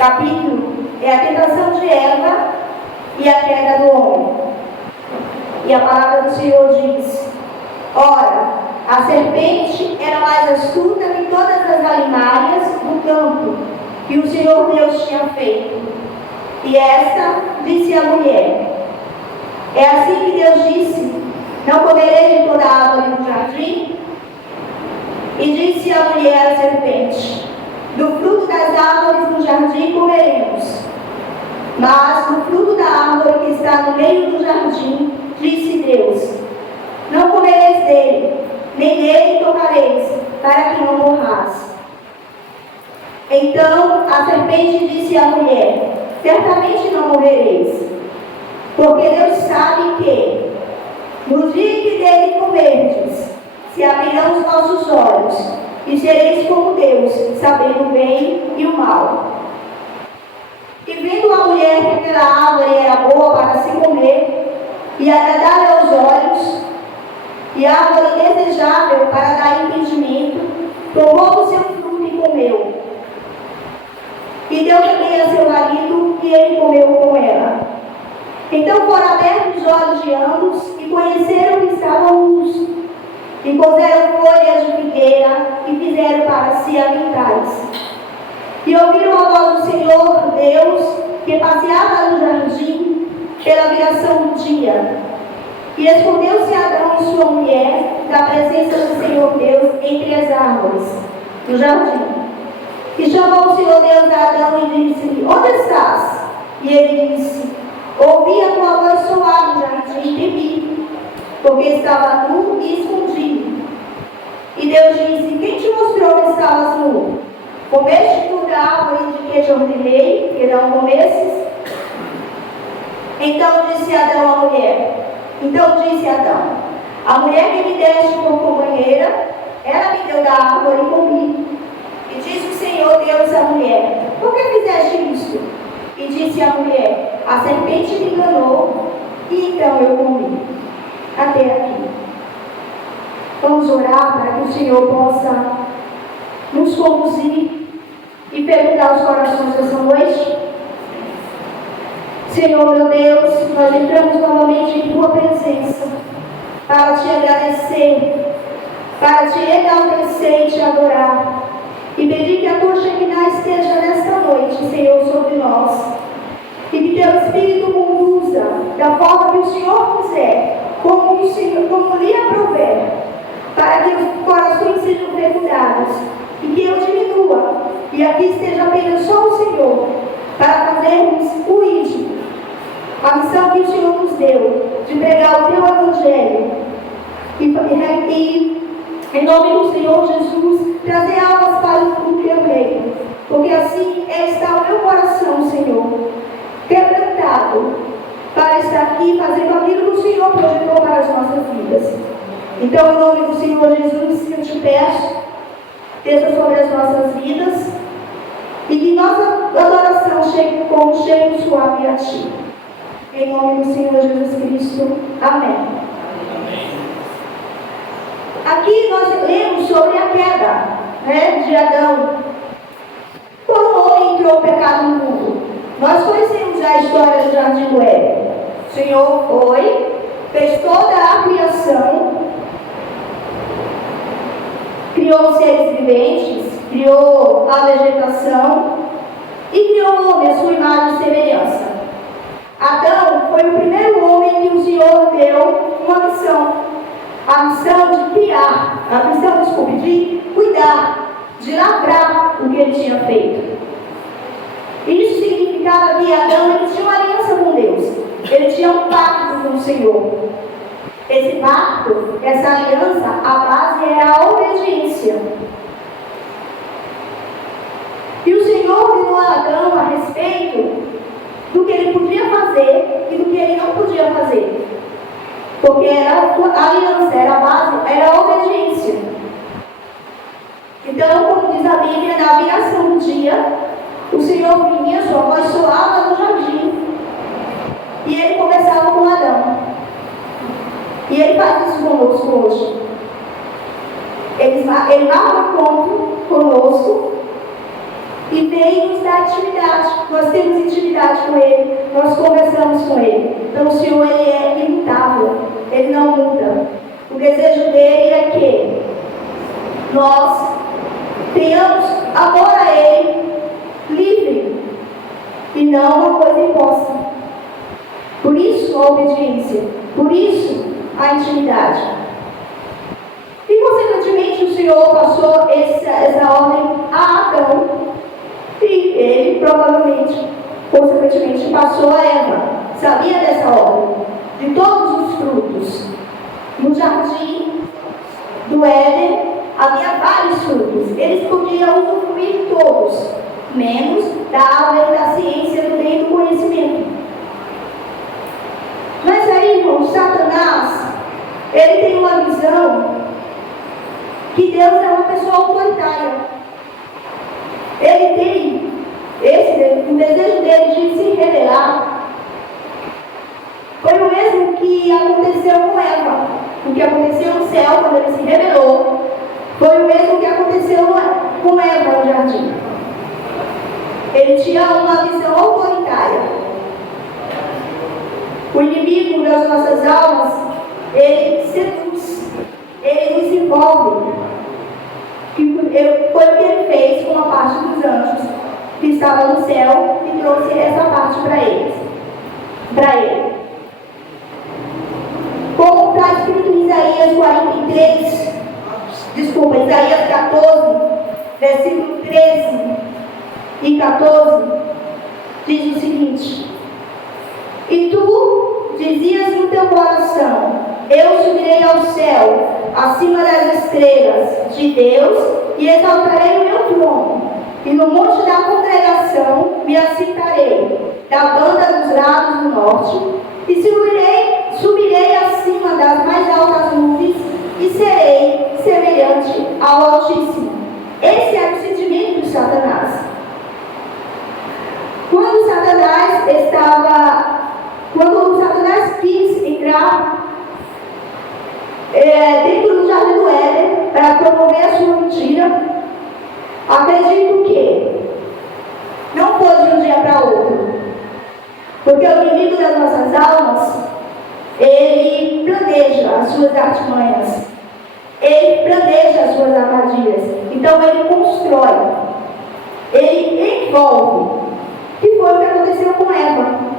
capítulo é a tentação de Eva e a queda do homem. E a palavra do Senhor diz: ora, a serpente era mais astuta que todas as alimárias do campo que o Senhor Deus tinha feito. E esta disse à mulher: é assim que Deus disse: não comereis de toda a árvore do jardim? E disse a mulher à serpente: do fruto das árvores do jardim comeremos. Mas do fruto da árvore que está no meio do jardim, disse Deus: não comereis dele, nem nele tocareis, para que não morrais. Então a serpente disse à mulher: certamente não morrereis, porque Deus sabe que, no dia que dele comerdes, se abrirão os vossos olhos, e sereis como Deus, sabendo o bem e o mal. E vendo a mulher que aquela árvore era boa para se comer, e agradável aos olhos, e árvore desejável para dar entendimento, tomou do seu fruto e comeu. E deu também a seu marido, e ele comeu com ela. Então foram abertos os olhos de ambos, e conheceram que estavam nus. E puseram folhas de figueira, e fizeram para si aventais. E ouviram a voz do Senhor Deus, que passeava no jardim, pela viração do dia. E escondeu-se Adão e sua mulher da presença do Senhor Deus entre as árvores do jardim. E chamou o Senhor Deus a Adão e disse-lhe: onde estás? E ele disse: ouvi a tua voz soar no jardim e temi, porque estava nu e escondido. E Deus disse: quem te mostrou que estavas nu? Comeste tu da árvore de que te ordenei que não comesses? Então disse Adão, a mulher que me deste por companheira, ela me deu da árvore e comi. E disse o Senhor Deus à mulher: por que fizeste isto? E disse a mulher: a serpente me enganou, e então eu comi. Até aqui. Vamos orar para que o Senhor possa nos conduzir e perguntar os corações dessa noite. Senhor, meu Deus, nós entramos novamente em Tua presença para Te agradecer, para Te enaltecer e Te adorar, e pedir que a Tua Shekinah esteja nesta noite, Senhor, sobre nós, e que Teu Espírito conduza da forma que o Senhor quiser, como lhe aprouver, para que os corações sejam fecundados, e que eu diminua, e aqui esteja apenas só o Senhor, para fazermos o íntimo, a missão que o Senhor nos deu, de pregar o Teu Evangelho, e em nome do Senhor Jesus, trazer almas para o Teu reino, porque assim está o meu coração, Senhor, quebrantado, para estar aqui fazendo aquilo que o Senhor projetou para as nossas vidas. Então, em nome do Senhor Jesus, eu Te peço, desça sobre as nossas vidas, e que nossa adoração chegue com um cheiro suave a Ti. Em nome do Senhor Jesus Cristo. Amém. Aqui nós lemos sobre a queda, de Adão. Quando o homem entrou o pecado no mundo, nós conhecemos a história do Jardim do Éden. O Senhor foi, fez toda a criação, criou os seres viventes, criou a vegetação e criou o homem, a sua imagem e semelhança. Adão foi o primeiro homem que o Senhor deu uma missão. A missão de criar, de cuidar, de lavrar o que ele tinha feito. Isso significava que Adão ele tinha uma aliança com Deus. Ele tinha um pacto com o Senhor. Esse pacto, essa aliança, a base era a obediência. E o Senhor ordenou a Adão a respeito do que ele podia fazer e do que ele não podia fazer. Porque era a aliança, era a base, era a obediência. Então, como diz a Bíblia, na viração do dia, o Senhor vinha, sua voz soava no jardim, e ele conversava com Adão. E ele faz isso conosco hoje. Ele marca encontro conosco, e e vem nos dar intimidade. Nós temos intimidade com Ele, nós conversamos com Ele. Então o Senhor, Ele é imutável, Ele não muda. O desejo dele é que nós tenhamos amor a Ele livre e não uma coisa imposta. Por isso a obediência, por isso a intimidade. E consequentemente o Senhor passou essa ordem a Adão e ele provavelmente, consequentemente, passou a Eva. Sabia dessa ordem? De todos os frutos. No jardim do Éden havia vários frutos. Eles podiam usufruir todos, menos da árvore da ciência do bem e do conhecimento. Mas aí, irmãos, Satanás, ele tem uma visão que Deus é uma pessoa autoritária. Ele tem o desejo dele de se revelar. Foi o mesmo que aconteceu com Eva. O que aconteceu no céu quando ele se revelou foi o mesmo que aconteceu com Eva no jardim. Ele tinha uma visão autoritária. O inimigo das nossas almas, ele seduz, ele nos envolve. Foi o que ele fez com uma parte dos anjos que estava no céu e trouxe essa parte para ele. Como está escrito em Isaías 14, versículo 13 e 14, diz o seguinte: e tu dizias no teu coração: eu subirei ao céu, acima das estrelas de Deus, e exaltarei o meu trono, e no monte da congregação me assentarei, da banda dos lados do norte, e subirei acima das mais altas nuvens, e serei semelhante ao Altíssimo. Esse era o sentimento de Satanás. Quando Satanás quis entrar dentro do jardim do Éden para promover a sua mentira, acredito que não foi de um dia para outro, porque o inimigo das nossas almas, ele planeja as suas artimanhas, ele planeja as suas armadilhas, então ele constrói, ele envolve, que foi o que aconteceu com Eva.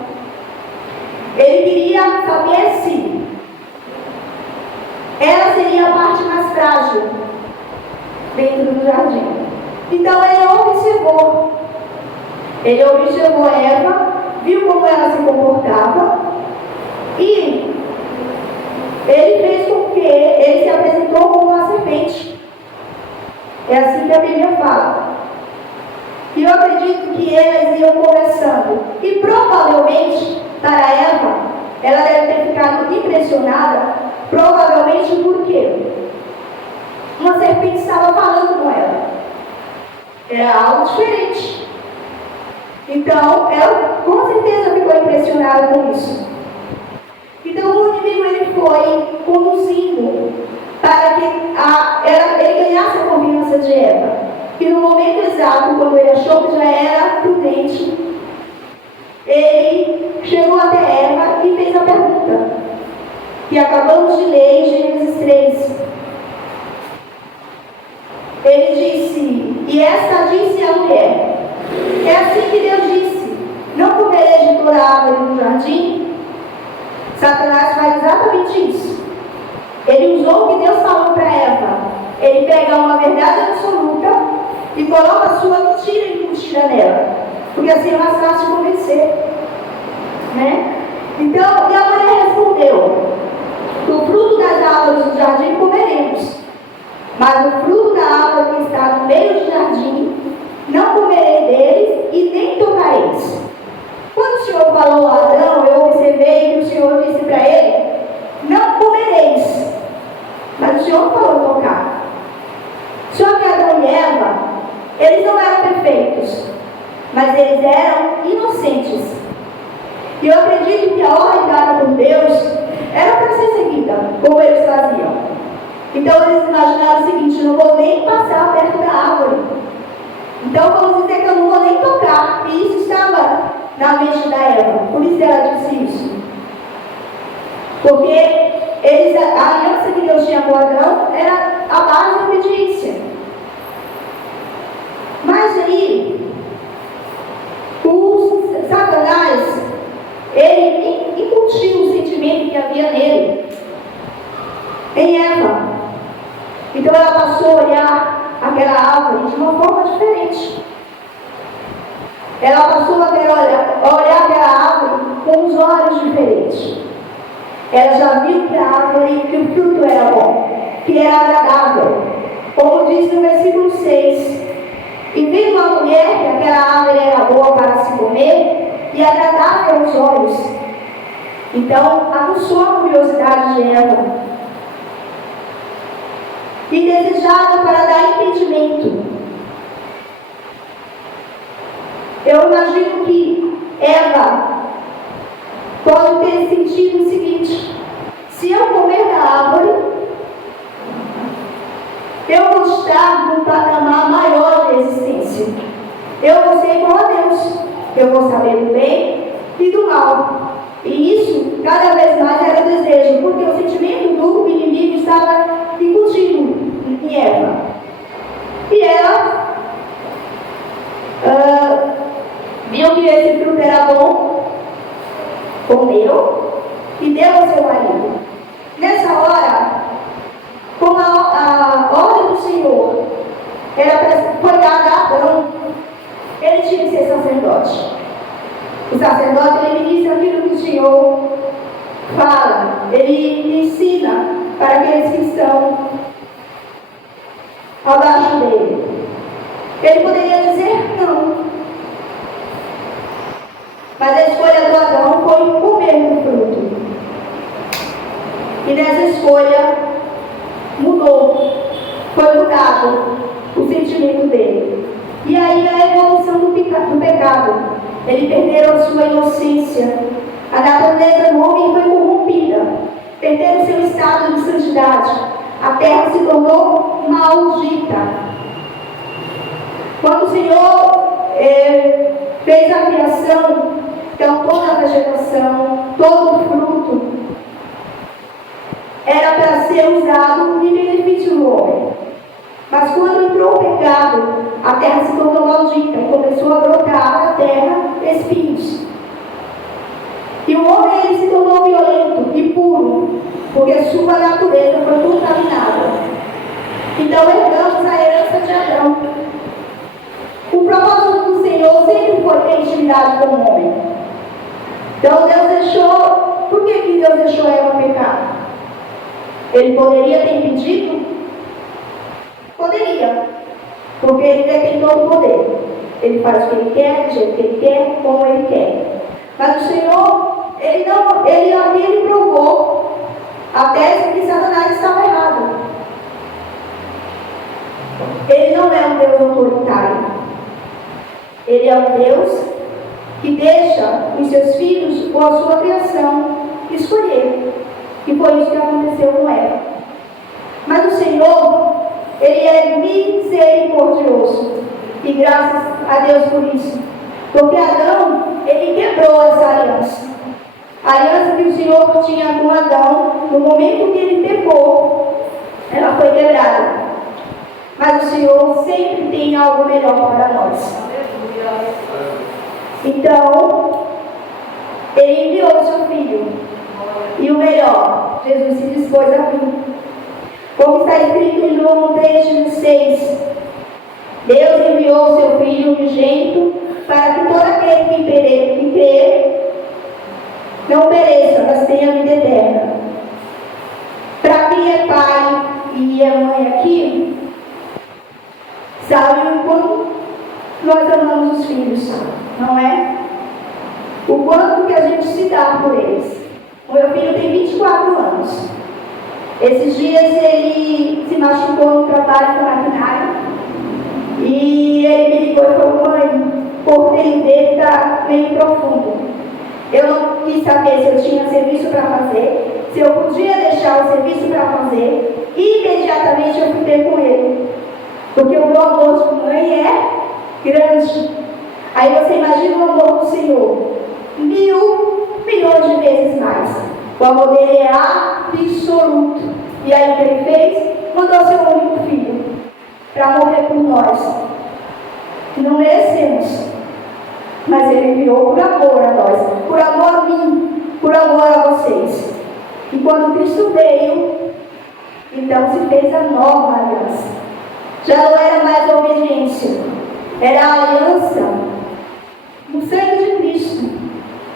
Ele queria saber se ela seria a parte mais frágil dentro do jardim. Então ele observou Eva, viu como ela se comportava e ele fez com que ele se apresentou como uma serpente. É assim que a Bíblia fala. E eu acredito que eles iam conversando. E provavelmente, para Eva, ela deve ter ficado impressionada, provavelmente porque uma serpente estava falando com ela. Era algo diferente. Então, ela com certeza ficou impressionada com isso. Então, o inimigo ele foi conduzindo para que ele ganhasse a confiança de Eva. E no momento exato, quando ele achou que já era prudente, ele chegou até Eva e fez a pergunta, que acabamos de ler em Gênesis 3. Ele disse, e esta disse à mulher: é assim que Deus disse, não comereis de toda a árvore no jardim? Satanás faz exatamente isso. Ele usou o que Deus falou para Eva. Ele pega uma verdade absoluta e coloca a sua mentira embutida nela, porque assim é mais fácil de convencer, né? Então, e a mulher respondeu: do fruto das árvores do jardim comeremos, mas o fruto da árvore que está no meio do jardim não comerei deles e nem tocareis. Quando o Senhor falou a Adão, eu observei que o Senhor disse para ele: não comereis, mas o Senhor falou tocar. Só que Adão e Eva, eles não eram perfeitos, mas eles eram inocentes. E eu acredito que a ordem dada por Deus era para ser seguida, como eles faziam. Então eles imaginaram o seguinte: não vou nem passar perto da árvore. Então vamos dizer que eu não vou na mente da Eva. Por isso ela disse isso. Porque a aliança que Deus tinha com Adão era a base da obediência. Mas aí, o Satanás, ele incutiu o sentimento que havia nele, em Eva. Então ela passou a olhar aquela árvore de uma forma diferente. Ela passou a olhar aquela árvore com os olhos diferentes. Ela já viu que a árvore, que o fruto era bom, que era agradável. Como diz no versículo 6. E viu a mulher que aquela árvore era boa para se comer e agradável aos olhos. Então aguçou a curiosidade de Eva e desejava para dar entendimento. Eu imagino que Eva pode ter sentido o seguinte: se eu comer da árvore, eu vou estar num patamar maior de existência. Eu vou ser igual a Deus. Eu vou saber do bem e do mal. E isso, cada vez mais, era o desejo, porque o sentimento do inimigo estava incutido em Eva. E ela viu que esse fruto era bom, comeu e deu ao seu marido. Nessa hora, como a ordem do Senhor foi dada a Adão, ele tinha que ser sacerdote. O sacerdote, ele ministra aquilo que o Senhor fala, ele ensina para aqueles que estão abaixo dele. Ele poderia dizer não, mas a escolha do Adão foi comer do fruto. E nessa escolha mudou, foi mudado o sentimento dele. E aí a evolução do pecado. Ele perdeu a sua inocência. A natureza do homem foi corrompida. Perdeu o seu estado de santidade. A terra se tornou maldita. Quando o Senhor fez a criação, então toda a vegetação, todo o fruto, era para ser usado em benefício do homem. Mas quando entrou o pecado, a terra se tornou maldita e começou a brotar da terra espinhos. E o homem, ele se tornou violento e puro, porque sua natureza foi contaminada. Então herdamos a herança de Adão. O propósito do Senhor sempre foi ter intimidade com o homem. Então Deus deixou. Por que Deus deixou Eva pecar? Ele poderia ter impedido? Poderia, porque ele detém todo o poder. Ele faz o que ele quer, do jeito que ele quer, como ele quer. Mas o Senhor, ele provou a tese que Satanás estava errado. Ele não é um Deus autoritário. Ele é um Deus que deixa os seus filhos ou a sua criação escolher. E foi isso que aconteceu com Eva. Mas o Senhor, ele é misericordioso. E graças a Deus por isso. Porque Adão, ele quebrou essa aliança. A aliança que o Senhor tinha com Adão, no momento que ele pecou, ela foi quebrada. Mas o Senhor sempre tem algo melhor para nós. Então, ele enviou o seu filho. E o melhor, Jesus se dispôs a vir. Como está escrito em João 3,6, Deus enviou o seu Filho unigênito para que todo aquele que crê não pereça, mas tenha vida eterna. Para quem é pai e é mãe aqui, sabe o quanto nós amamos os filhos, não é? O quanto que a gente se dá por eles. O meu filho tem 24 anos. Esses dias ele se machucou no trabalho com maquinário e ele me ligou e falou: mãe, o corteio dele está meio profundo. Eu não quis saber se eu tinha serviço para fazer, se eu podia deixar o serviço para fazer. Imediatamente eu fui ter com ele, porque o meu amor de mãe é grande. Aí você imagina o amor do Senhor, 1.000.000.000 de vezes mais. O amor dele é absoluto. E aí o que ele fez? Mandou seu único filho para morrer por nós. Não merecemos, mas ele enviou por amor a nós, por amor a mim, por amor a vocês. E quando Cristo veio, então se fez a nova aliança. Já não era mais a obediência, era a aliança no sangue de Cristo,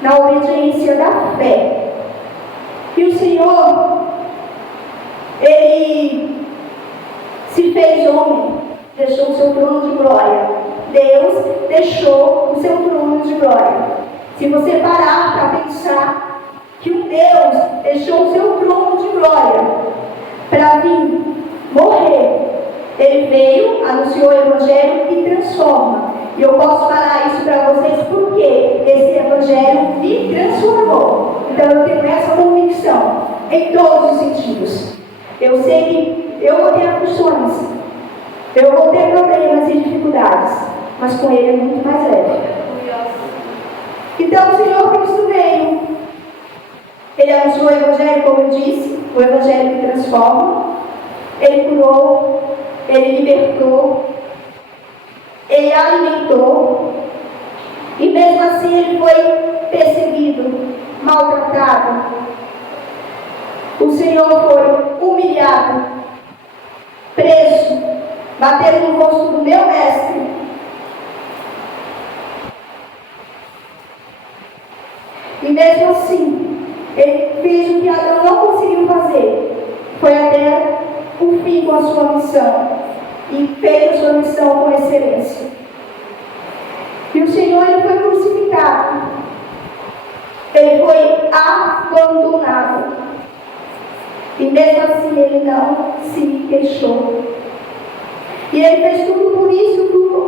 na obediência da fé. E o Senhor, Ele se fez homem, deixou o seu trono de glória. Deus deixou o seu trono de glória. Se você parar para pensar que um Deus deixou o seu trono de glória para vir morrer, Ele veio, anunciou o Evangelho e transforma. E eu posso falar isso para vocês porque esse Evangelho me transformou. Então eu tenho essa convicção em todos os sentidos. Eu sei que eu vou ter aflições, eu vou ter problemas e dificuldades, mas com Ele é muito mais leve. Então o Senhor Cristo veio. Ele anunciou o Evangelho, como eu disse, o Evangelho que transforma. Ele curou, Ele libertou, Ele alimentou. E mesmo assim Ele foi perseguido, maltratado. O Senhor foi humilhado, preso, bateram no rosto do meu mestre. E mesmo assim, Ele fez o que Adão não conseguiu fazer. Foi até o fim com a sua missão. E fez a sua missão com excelência. E o Senhor, Ele foi crucificado. Ele foi abandonado. E mesmo assim Ele não se queixou. E Ele fez tudo por isso,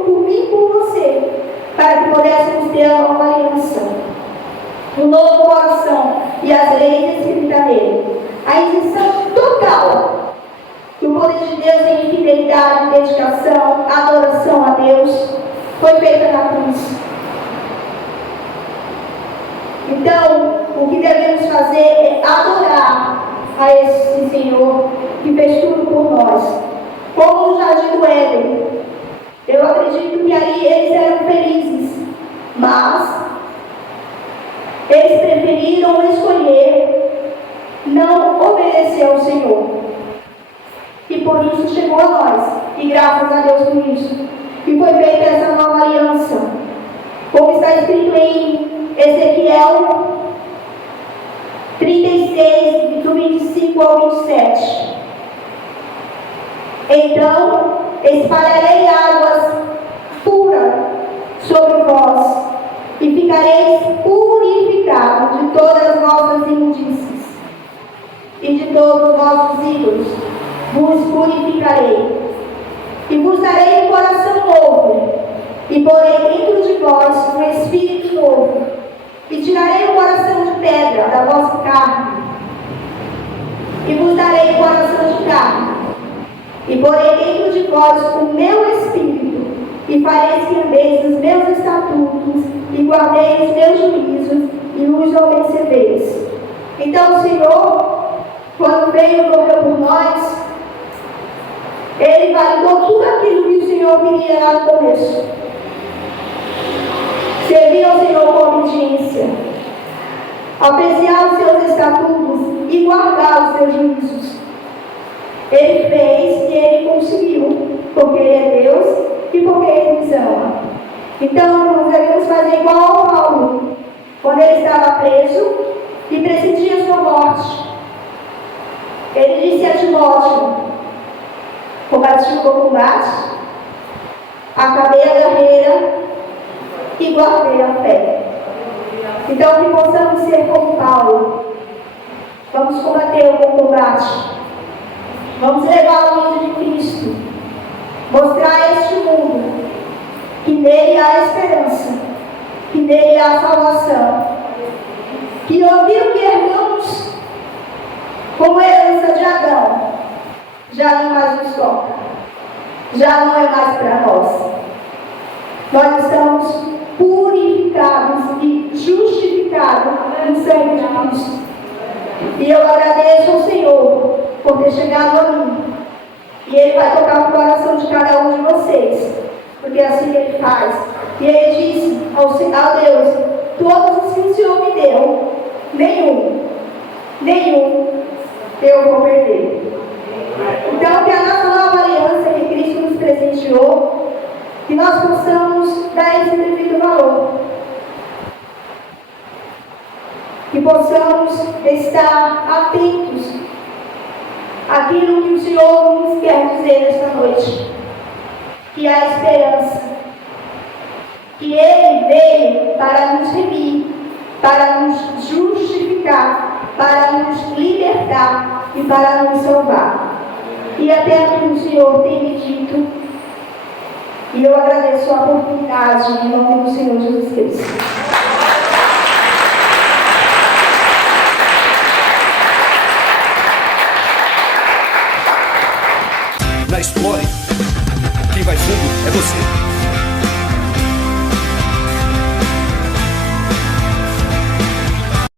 por mim e por você, para que pudéssemos ter a nova aliança, um novo coração e as leis escritas nele. A isenção total do poder de Deus em fidelidade, dedicação, adoração a Deus foi feita na cruz. Então, o que devemos fazer é adorar a esse Senhor que fez tudo por nós. Como no jardim do Éden, eu acredito que ali eles eram felizes, mas eles preferiram escolher não obedecer ao Senhor. E por isso chegou a nós. E graças a Deus por isso. E foi feita essa nova aliança. Como está escrito em Ezequiel 36, do 25 ao 27. Então espalharei águas puras sobre vós, e ficareis purificados de todas as vossas imundícies, e de todos os vossos ídolos vos purificarei, e vos darei um coração novo, e porei dentro de vós um espírito novo, e tirarei o coração de pedra da vossa carne, e vos darei um coração de carne, e porei dentro de vós o meu espírito, e fareis que andeis nos meus estatutos, e guardeis meus juízos, e os obedecereis. Então o Senhor, quando veio e morreu por nós, Ele validou tudo aquilo que o Senhor queria lá no começo. Servir ao Senhor com obediência, apreciar os seus estatutos e guardar os seus juízos. Ele fez e Ele conseguiu, porque Ele é Deus e porque Ele nos ama. Então, nós devemos fazer igual ao Paulo, quando ele estava preso e pressentia sua morte. Ele disse a Timóteo: combati o bom combate, acabei a carreira e guardei a fé. Então, que possamos ser como Paulo. Vamos combater o bom combate. Vamos levar o nome de Cristo. Mostrar a este mundo que nele há esperança, que nele há salvação. Que ouvir o que herdamos como herança de Adão já não mais nos toca, já não é mais para nós. Nós estamos justificado no sangue de Cristo. E eu agradeço ao Senhor por ter chegado a mim. E Ele vai tocar no coração de cada um de vocês, porque é assim que Ele faz. E Ele disse ao Deus: todos os que o Senhor me deu, nenhum eu vou perder. Então, que a nossa nova aliança que Cristo nos presenteou, que nós possamos dar esse devido valor. Que possamos estar atentos àquilo que o Senhor nos quer dizer nesta noite. Que há esperança. Que Ele veio para nos remir, para nos justificar, para nos libertar e para nos salvar. E até aqui o Senhor tem me dito. E eu agradeço a oportunidade em nome do Senhor Jesus Cristo.